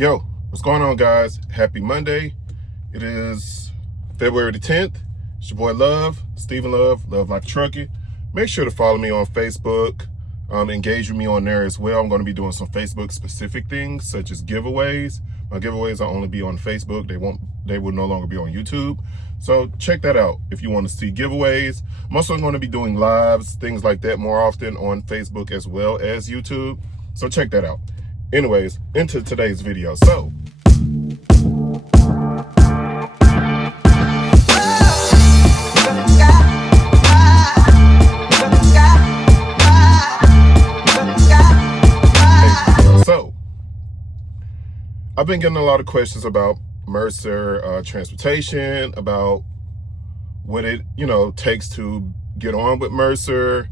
Yo, what's going on, guys? Happy Monday. It is February the 10th. It's your boy Love, Stephen Love, Love Like Trucking. Make sure to follow me on Facebook. Engage with me on there as well. I'm going to be doing some Facebook specific things such as giveaways. My giveaways will only be on Facebook. They will no longer be on YouTube. So check that out if you want to see giveaways. I'm also going to be doing lives, things like that more often on Facebook as well as YouTube. So check that out. Anyways, into today's video. So I've been getting a lot of questions about Mercer transportation, about what it takes to get on with Mercer.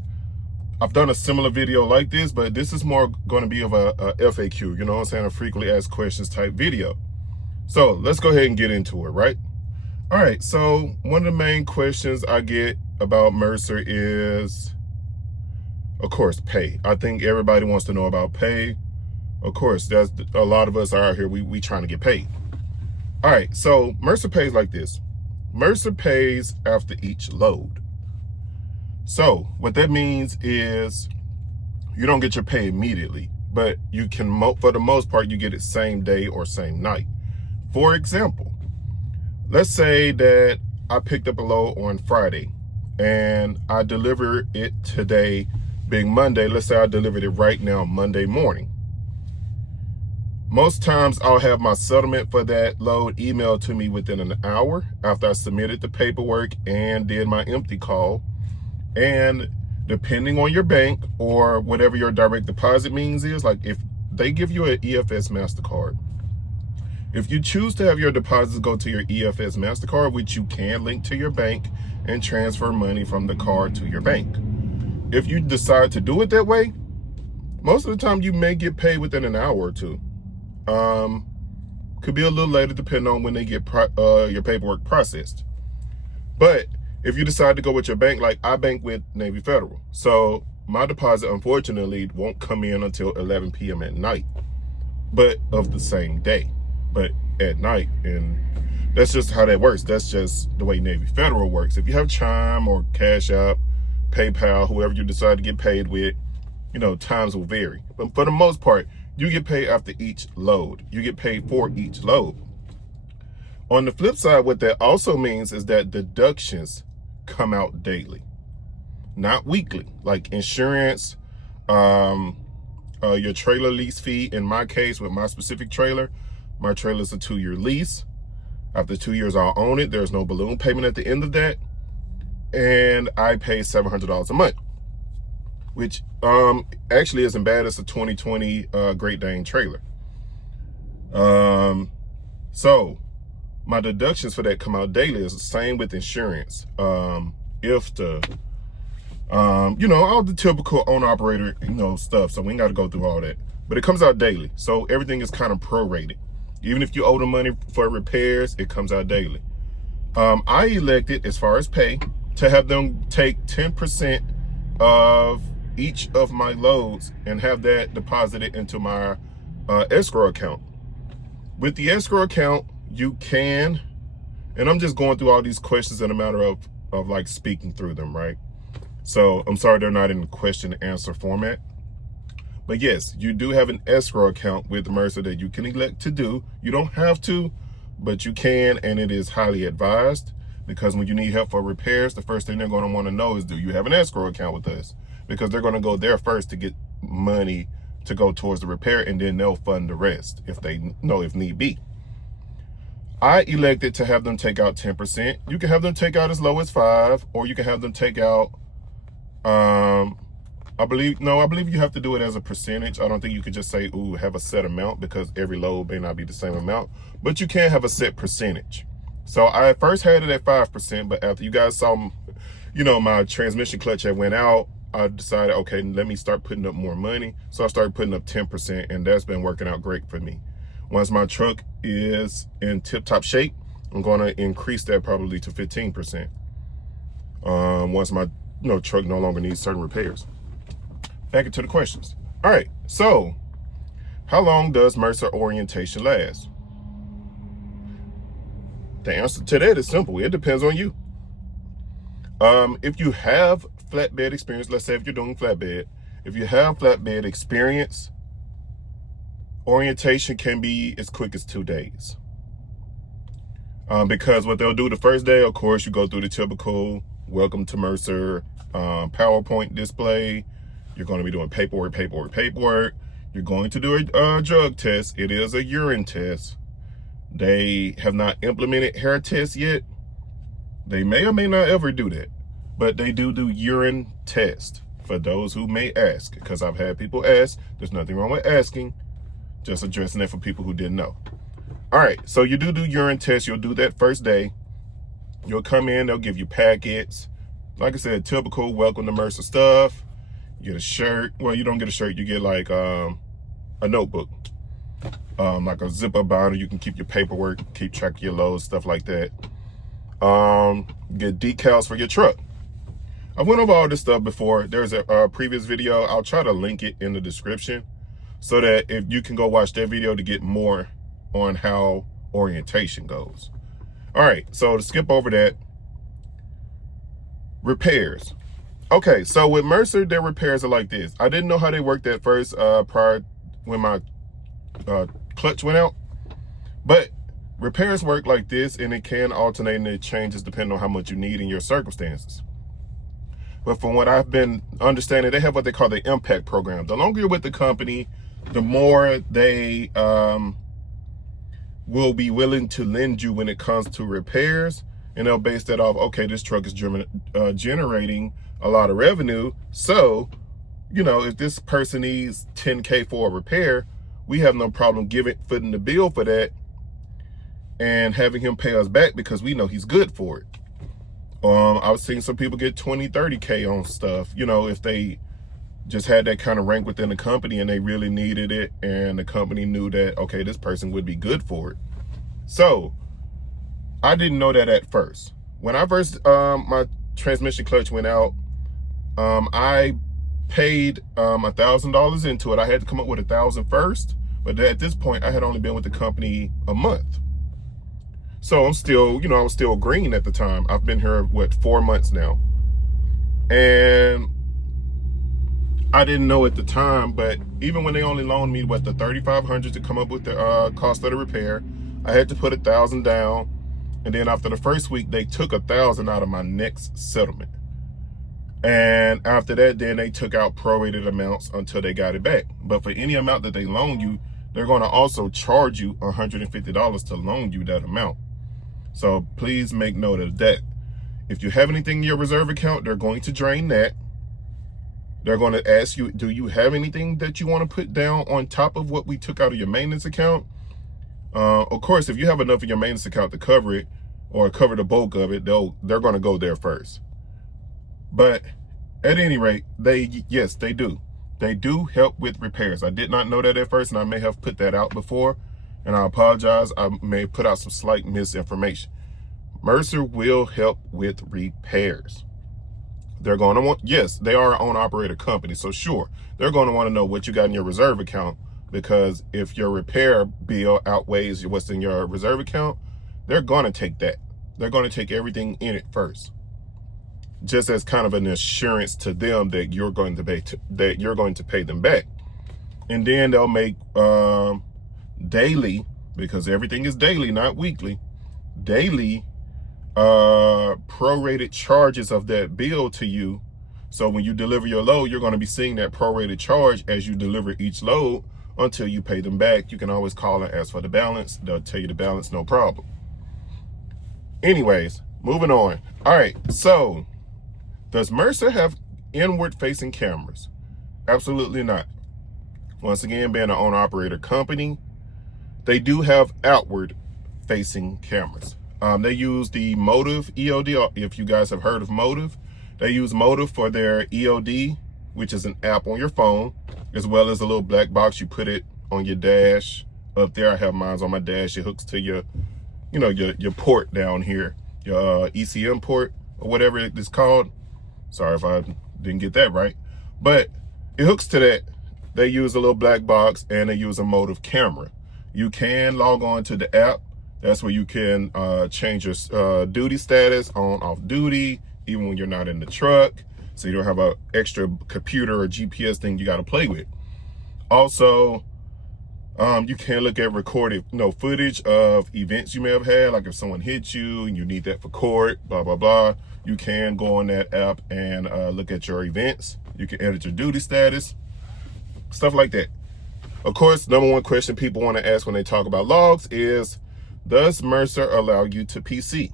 I've done a similar video like this, but this is more going to be of a FAQ, you know what I'm saying, a frequently asked questions type video. So let's go ahead and get into it, right? All right, so one of the main questions I get about Mercer is, of course, pay. I think everybody wants to know about pay. Of course, that's a lot of us are out here, we trying to get paid. All right, so Mercer pays like this. Mercer pays after each load. So what that means is you don't get your pay immediately, but you can, for the most part, you get it same day or same night. For example, let's say that I picked up a load on Friday and I deliver it today being Monday. Let's say I delivered it right now, Monday morning. Most times I'll have my settlement for that load emailed to me within an hour after I submitted the paperwork and did my empty call. And depending on your bank or whatever your direct deposit means is, like if they give you an EFS MasterCard, if you choose to have your deposits go to your EFS MasterCard, which you can link to your bank and transfer money from the card to your bank. If you decide to do it that way, most of the time you may get paid within an hour or two. Could be a little later depending on when they get your paperwork processed. But if you decide to go with your bank, like I bank with Navy Federal, so my deposit unfortunately won't come in until 11 p.m. at night, but of the same day, but at night. And that's just how that works. That's just the way Navy Federal works. If you have Chime or Cash App, PayPal, whoever you decide to get paid with, times will vary. But for the most part, you get paid after each load. You get paid for each load. On the flip side, what that also means is that deductions come out daily, not weekly, like insurance, your trailer lease fee. In my case, with my specific trailer, my trailer is a 2-year lease. After 2 years, I'll own it. There's no balloon payment at the end of that. And I pay $700 a month, which actually isn't bad. It's a 2020 Great Dane trailer. So my deductions for that come out daily. Is the same with insurance. If the, all the typical owner-operator, stuff. So we ain't got to go through all that. But it comes out daily. So everything is kind of prorated. Even if you owe the money for repairs, it comes out daily. I elected, as far as pay, to have them take 10% of each of my loads and have that deposited into my escrow account. With the escrow account, you can, and I'm just going through all these questions in a matter of like speaking through them, right? So I'm sorry they're not in the question and answer format. But yes, you do have an escrow account with Mercer that you can elect to do. You don't have to, but you can, and it is highly advised, because when you need help for repairs, the first thing they're going to want to know is, do you have an escrow account with us? Because they're going to go there first to get money to go towards the repair, and then they'll fund the rest if need be. I elected to have them take out 10%. You can have them take out as low as 5%, or you can have them take out, I believe you have to do it as a percentage. I don't think you could just say, have a set amount, because every load may not be the same amount, but you can have a set percentage. So I first had it at 5%, but after you guys saw, my transmission clutch had went out, I decided, okay, let me start putting up more money. So I started putting up 10%, and that's been working out great for me. Once my truck is in tip-top shape, I'm going to increase that probably to 15%. Once my truck no longer needs certain repairs. Back into the questions. All right, so How long does Mercer orientation last? The answer to that is simple. It depends on you. If you have flatbed experience, let's say if you're doing flatbed, if you have flatbed experience, orientation can be as quick as 2 days. Because what they'll do the first day, of course, you go through the typical welcome to Mercer PowerPoint display. You're going to be doing paperwork. You're going to do a drug test. It is a urine test. They have not implemented hair tests yet. They may or may not ever do that, but they do urine test for those who may ask, because I've had people ask. There's nothing wrong with asking, just addressing it for people who didn't know. All right, so you do urine test. You'll do that first day. You'll come in, they'll give you packets. Like I said, typical welcome to Mercer stuff. You get a shirt. Well, you don't get a shirt, you get like a notebook. Like a zipper binder. You can keep your paperwork, keep track of your loads, stuff like that. Get decals for your truck. I went over all this stuff before. There's a previous video. I'll try to link it in the description so that if you can go watch that video to get more on how orientation goes. All right, so to skip over that, repairs. Okay, so with Mercer, their repairs are like this. I didn't know how they worked at first prior when my clutch went out, but repairs work like this, and it can alternate and it changes depending on how much you need in your circumstances. But from what I've been understanding, they have what they call the impact program. The longer you're with the company, the more they will be willing to lend you when it comes to repairs, and they'll base that off, okay, this truck is generating a lot of revenue, so if this person needs $10K for a repair, we have no problem footing the bill for that and having him pay us back because we know he's good for it. I've seen some people get 20, 30K on stuff, if they just had that kind of rank within the company and they really needed it, and the company knew that, okay, this person would be good for it. So I didn't know that at first. When I first, my transmission clutch went out, I paid $1,000 into it. I had to come up with $1,000 first, but at this point I had only been with the company a month. So I'm still, I was still green at the time. I've been here, 4 months now. And I didn't know at the time, but even when they only loaned me, the $3,500 to come up with the cost of the repair, I had to put $1,000 down. And then after the first week, they took $1,000 out of my next settlement. And after that, then they took out prorated amounts until they got it back. But for any amount that they loan you, they're going to also charge you $150 to loan you that amount. So please make note of that. If you have anything in your reserve account, they're going to drain that. They're going to ask you, do you have anything that you want to put down on top of what we took out of your maintenance account? Of course, if you have enough in your maintenance account to cover it or cover the bulk of it, they're going to go there first. But at any rate, yes, they do. They do help with repairs. I did not know that at first, and I may have put that out before, and I apologize. I may have put out some slight misinformation. Mercer will help with repairs. They're going to want, yes, they are an owner-operator company, so sure, they're going to want to know what you got in your reserve account, because if your repair bill outweighs what's in your reserve account, they're going to take that. They're going to take everything in it first, just as kind of an assurance to them that you're going to pay them back. And then they'll make daily, because everything is daily, not weekly, daily prorated charges of that bill to you. So when you deliver your load, you're going to be seeing that prorated charge as you deliver each load until you pay them back. You can always call and ask for the balance. They'll tell you the balance, no problem. Anyways, moving on. All right, so does Mercer have inward-facing cameras? Absolutely not. Once again, being an owner-operator company, they do have outward-facing cameras. They use the Motive EOD. If you guys have heard of Motive, they use Motive for their EOD, which is an app on your phone, as well as a little black box. You put it on your dash up there. I have mine on my dash. It hooks to your, your port down here, your ECM port or whatever it is called. Sorry if I didn't get that right, but it hooks to they use a little black box and they use a motive camera. You can log on to the app. That's where you can change your duty status, on, off duty, even when you're not in the truck. So you don't have an extra computer or GPS thing you got to play with. Also, you can look at recorded footage of events you may have had, like if someone hit you and you need that for court, blah, blah, blah. You can go on that app and look at your events. You can edit your duty status, stuff like that. Of course, number one question people want to ask when they talk about logs is, does Mercer allow you to PC?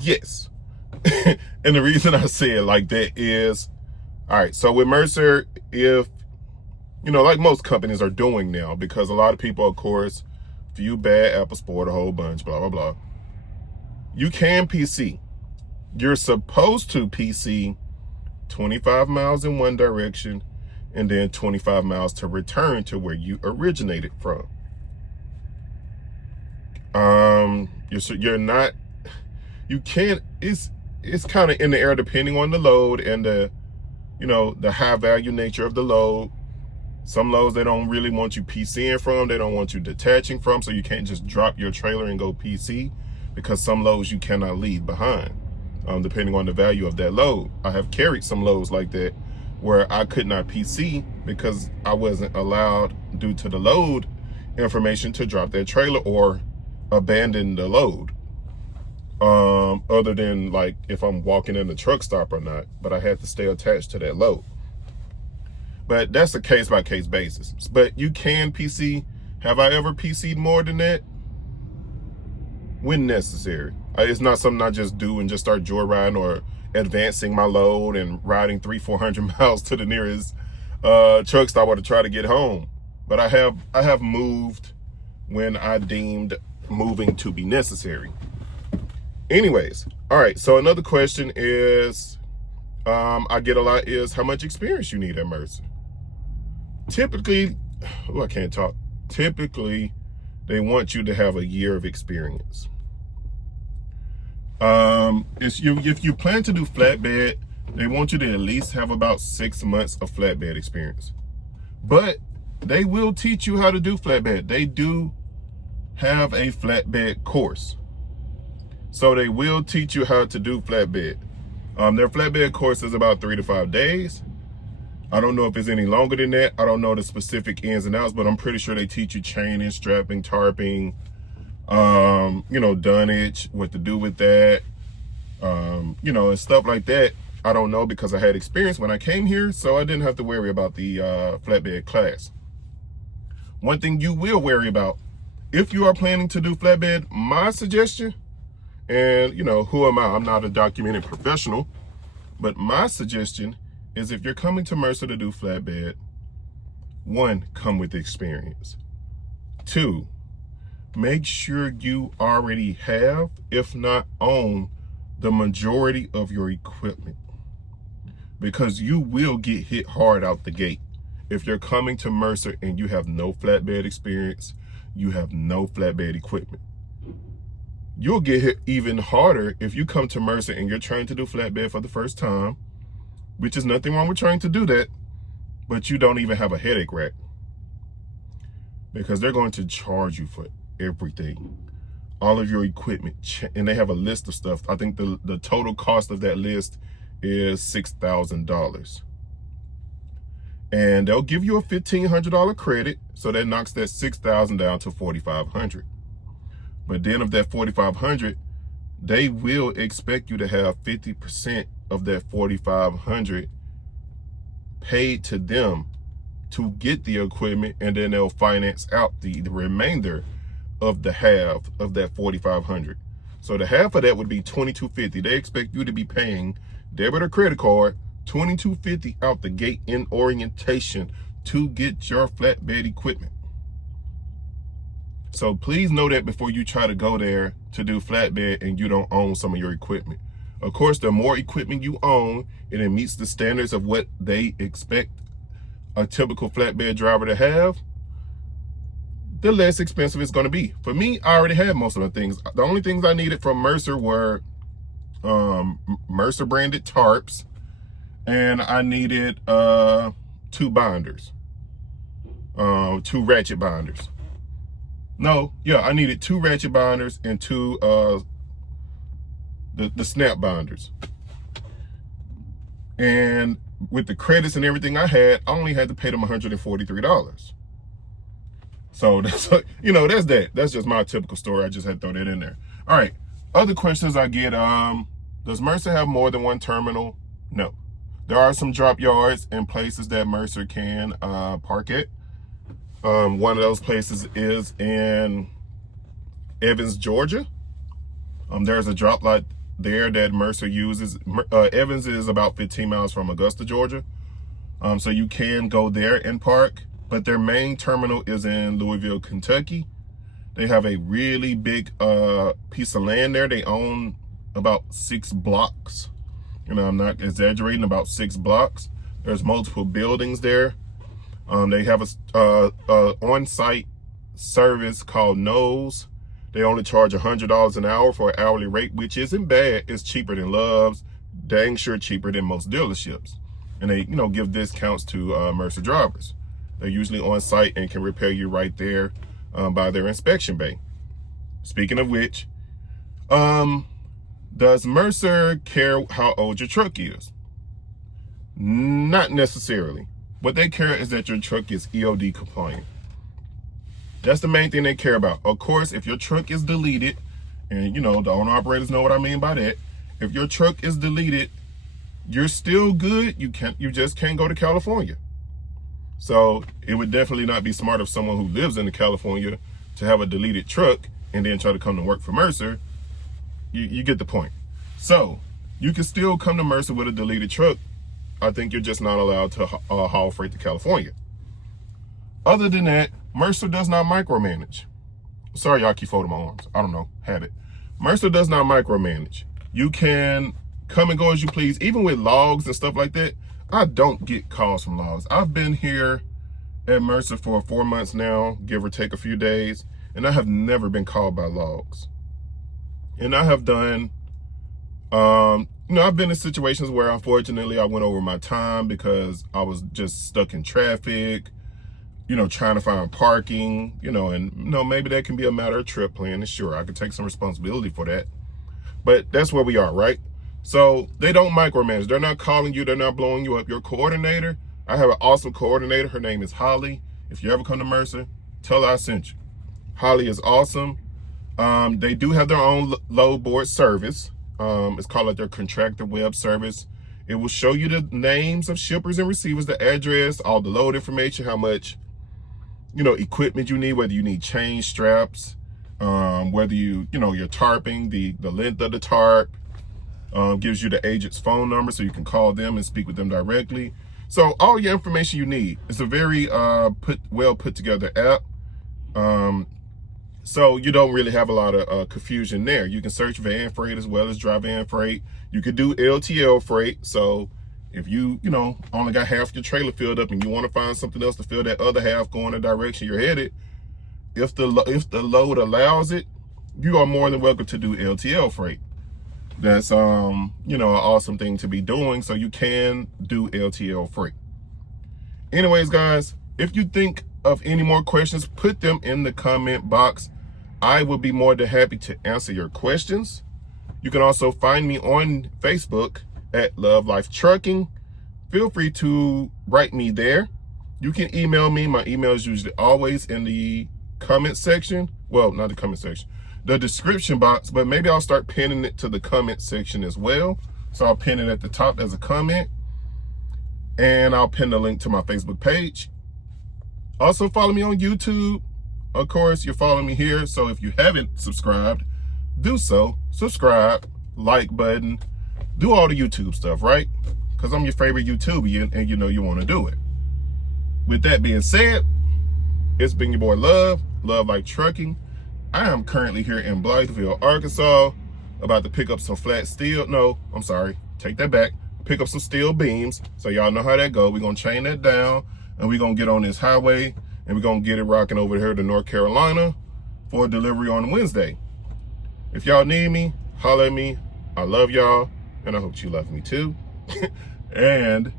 Yes. And the reason I say it like that is, all right, so with Mercer, if, like most companies are doing now, because a lot of people, of course, view bad apples spoil a whole bunch, blah, blah, blah. You can PC. You're supposed to PC 25 miles in one direction and then 25 miles to return to where you originated from. You're not, you can't, it's kind of in the air depending on the load and the high value nature of the load. Some loads they don't really want you PCing from, they don't want you detaching from, so you can't just drop your trailer and go PC, because some loads you cannot leave behind, depending on the value of that load. I have carried some loads like that where I could not PC because I wasn't allowed, due to the load information, to drop that trailer or abandon the load. Other than like if I'm walking in the truck stop or not, but I had to stay attached to that load. But that's a case by case basis. But you can PC. Have I ever PC'd more than that? When necessary. It's not something I just do and just start joyriding or advancing my load and riding 300-400 miles to the nearest truck stop to try to get home. But I have moved when I deemed moving to be necessary. Anyways, all right, so another question is, I get a lot, is how much experience you need at Mercer. Typically, I can't talk. Typically, they want you to have a year of experience. If you plan to do flatbed, they want you to at least have about 6 months of flatbed experience. But they will teach you how to do flatbed. They do have a flatbed course. So they will teach you how to do flatbed. Their flatbed course is about 3 to 5 days. I don't know if it's any longer than that. I don't know the specific ins and outs, but I'm pretty sure they teach you chaining, strapping, tarping, dunnage, what to do with that, and stuff like that. I don't know because I had experience when I came here, so I didn't have to worry about the flatbed class. One thing you will worry about, if you are planning to do flatbed, my suggestion, and who am I? I'm not a documented professional, but my suggestion is, if you're coming to Mercer to do flatbed, 1, come with experience. 2, make sure you already have, if not own, the majority of your equipment, because you will get hit hard out the gate. If you're coming to Mercer and you have no flatbed experience, you have no flatbed equipment. You'll get hit even harder if you come to Mercer and you're trying to do flatbed for the first time, which is nothing wrong with trying to do that, but you don't even have a headache rack, because they're going to charge you for everything, all of your equipment, and they have a list of stuff. I think the total cost of that list is $6,000, and they'll give you a $1,500 credit, so that knocks that $6,000 down to $4,500. But then of that $4,500, they will expect you to have 50% of that $4,500 paid to them to get the equipment, and then they'll finance out the remainder of the half of that $4,500. So the half of that would be $2,250. They expect you to be paying debit or credit card $2,250 out the gate in orientation to get your flatbed equipment. So please know that before you try to go there to do flatbed and you don't own some of your equipment. Of course, the more equipment you own and it meets the standards of what they expect a typical flatbed driver to have, the less expensive it's going to be. For me, I already had most of the things. The only things I needed from Mercer were Mercer branded tarps and I needed 2 binders, 2 ratchet binders. No, yeah, I needed 2 ratchet binders and 2 the snap binders. And with the credits and everything I had, I only had to pay them $143. So that's, you know, that's that. That's just my typical story. I just had to throw that in there. All right. Other questions I get, does Mercer have more than 1 terminal? No. There are some drop yards and places that Mercer can park at. One of those places is in Evans, Georgia. There's a drop lot there that Mercer uses. Evans is about 15 miles from Augusta, Georgia. So you can go there and park, but their main terminal is in Louisville, Kentucky. They have a really big piece of land there. They own about 6 blocks. You know, I'm not exaggerating, about 6 blocks. There's multiple buildings there. They have a on-site service called Knowles. They only charge $100 an hour for an hourly rate, which isn't bad. It's cheaper than Love's, dang sure cheaper than most dealerships. And they, you know, give discounts to Mercer drivers. They're usually on site and can repair you right there by their inspection bay. Speaking of which, does Mercer care how old your truck is? Not necessarily. What they care is that your truck is EOD compliant. That's the main thing they care about. Of course, if your truck is deleted, and you know, the owner operators know what I mean by that. If your truck is deleted, you're still good. You just can't go to California. So it would definitely not be smart of someone who lives in California to have a deleted truck and then try to come to work for Mercer. You get the point. So you can still come to Mercer with a deleted truck. I think you're just not allowed to haul freight to California. Other than that, Mercer does not micromanage. Sorry, y'all keep folding my arms. I don't know, habit. Mercer does not micromanage. You can come and go as you please. Even with logs and stuff like that, I don't get calls from logs. I've been here at Mercer for 4 months now, give or take a few days, and I have never been called by logs. And I have done, you know, I've been in situations where unfortunately I went over my time because I was just stuck in traffic, you know, trying to find parking, you know, and, you know, maybe that can be a matter of trip planning. Sure, I could take some responsibility for that. But that's where we are, right? So they don't micromanage. They're not calling you. They're not blowing you up. Your coordinator, I have an awesome coordinator. Her name is Holly. If you ever come to Mercer, tell her I sent you. Holly is awesome. They do have their own load board service. It's called like their contractor web service. It will show you the names of shippers and receivers, the address, all the load information, how much, you know, equipment you need, whether you need chain straps, whether you know, your tarping, the length of the tarp, gives you the agent's phone number so you can call them and speak with them directly. So all your information you need. It's a very well put together app. So you don't really have a lot of confusion there. You can search van freight as well as dry van freight. You could do LTL freight. So if you know, only got half your trailer filled up and you want to find something else to fill that other half going the direction you're headed, if the load allows it, you are more than welcome to do LTL freight. That's you know, an awesome thing to be doing. So you can do LTL freight. Anyways, guys, if you think of any more questions, put them in the comment box. I will be more than happy to answer your questions. You can also find me on Facebook at Love Life Trucking. Feel free to write me there. You can email me. My email is usually always in the comment section. Well, not the comment section, the description box, but maybe I'll start pinning it to the comment section as well. So I'll pin it at the top as a comment, and I'll pin the link to my Facebook page. Also follow me on YouTube. Of course, you're following me here. So if you haven't subscribed, do so. Subscribe, like button, do all the YouTube stuff, right? Because I'm your favorite YouTuber and you know you want to do it. With that being said, it's been your boy Love Like Trucking. I am currently here in Blytheville, Arkansas, about to pick up some flat steel. No, I'm sorry, take that back. Pick up some steel beams. So y'all know how that go. We're going to chain that down and we're going to get on this highway and we're going to get it rocking over here to North Carolina for delivery on Wednesday. If y'all need me, holler at me. I love y'all, and I hope you love me too. And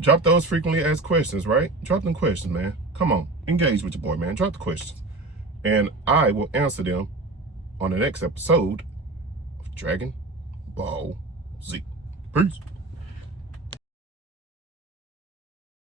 drop those frequently asked questions, right? Drop them questions, man. Come on, engage with your boy, man. Drop the questions. And I will answer them on the next episode of Dragon Ball Z. Peace.